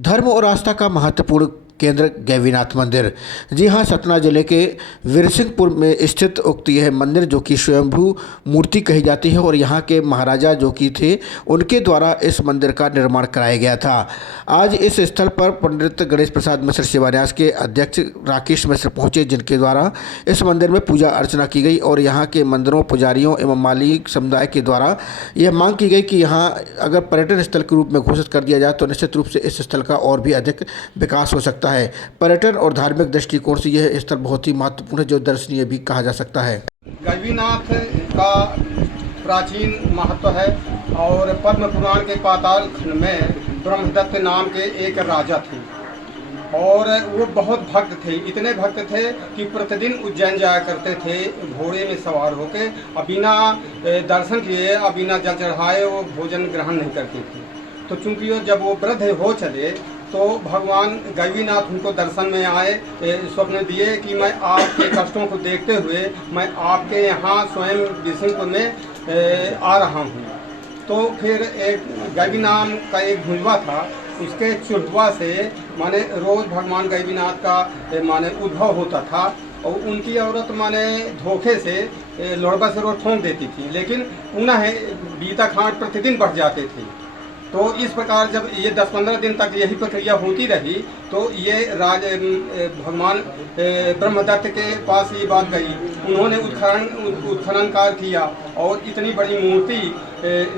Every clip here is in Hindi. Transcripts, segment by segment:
धर्म और आस्था का महत्वपूर्ण केंद्र गैवीनाथ मंदिर। जी हाँ, सतना जिले के वीरसिंहपुर में स्थित उक्त यह मंदिर जो कि स्वयंभू मूर्ति कही जाती है और यहाँ के महाराजा जो कि थे उनके द्वारा इस मंदिर का निर्माण कराया गया था। आज इस स्थल पर पंडित गणेश प्रसाद मिश्र शिलान्यास के अध्यक्ष राकेश मिश्र पहुँचे, जिनके द्वारा इस मंदिर में पूजा अर्चना की गई और यहाँ के मंदिरों, पुजारियों एवं मालिक समुदाय के द्वारा यह मांग की गई कि यहाँ अगर पर्यटन स्थल के रूप में घोषित कर दिया जाए तो निश्चित रूप से इस स्थल का और भी अधिक विकास हो सकता है। पर्यटन और धार्मिक दृष्टिकोण से यह स्थल बहुत ही महत्वपूर्ण है, जो दर्शनीय भी कहा जा सकता है। गैवीनाथ का प्राचीन महत्व है और पद्म पुराण के पाताल खंड में ब्रह्मदत्त नाम के एक राजा थे और वो बहुत भक्त थे। इतने भक्त थे कि प्रतिदिन उज्जैन जाया करते थे घोड़े में सवार होकर, और बिना दर्शन किए और बिना जल चढ़ाए वो भोजन ग्रहण नहीं करते थे। तो चूंकि जब वो वृद्ध हो चले तो भगवान गैवीनाथ उनको दर्शन में आए, स्वप्न दिए कि मैं आपके कष्टों को देखते हुए मैं आपके यहाँ स्वयं वीरसिंहपुर में आ रहा हूँ। तो फिर एक गैवी नाम का एक भुजवा था, उसके चुलवा से माने रोज़ भगवान गैवीनाथ का माने उद्भव होता था और उनकी औरत माने धोखे से लोड़बा से रोज ठोंक देती थी, लेकिन पुनः बीता खांड प्रतिदिन बढ़ जाते थे। तो इस प्रकार जब ये 10-15 दिन तक यही प्रक्रिया होती रही तो ये भगवान ब्रह्मदत्त के पास ये बात गई। उन्होंने उत्खनन कार्य किया और इतनी बड़ी मूर्ति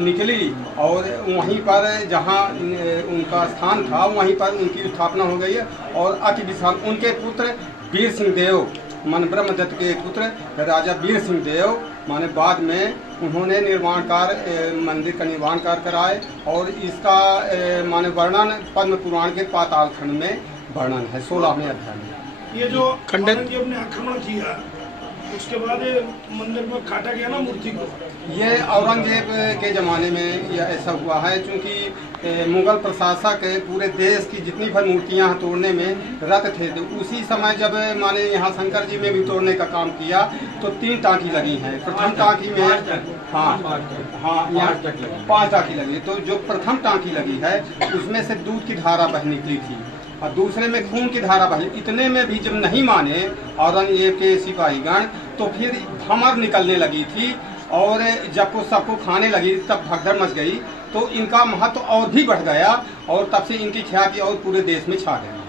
निकली और वहीं पर जहाँ उनका स्थान था वहीं पर उनकी स्थापना हो गई और अति विशाल उनके पुत्र वीर सिंह देव माने ब्रह्मदत्त के पुत्र राजा वीर सिंह देव माने बाद में उन्होंने मंदिर का निर्माण कार्य कराए और इसका माने वर्णन पद्म पुराण के पाताल खंड में वर्णन है 16वें अध्याय में। ये जो औरंगजेब ने आक्रमण किया उसके बाद मंदिर में काटा गया ना मूर्ति को, ये औरंगजेब के ज़माने में यह ऐसा हुआ है क्योंकि मुगल प्रशासक पूरे देश की जितनी भर मूर्तियां तोड़ने में रत थे। तो उसी समय जब माने यहाँ शंकर जी में भी तोड़ने का काम किया तो 3 टाँकी लगी हैं। प्रथम टाँकी में यहाँ 5 टाँकी लगी। तो जो प्रथम टाँकी लगी है उसमें से दूध की धारा बह निकली थी और दूसरे में खून की धारा बही। इतने में भी जब नहीं माने औरंगजेब के सिपाहीगण तो फिर भमर निकलने लगी थी और जब वो सबको खाने लगी तब भगदड़ मच गई। तो इनका महत्व और भी बढ़ गया और तब से इनकी ख्याति और पूरे देश में छा गई।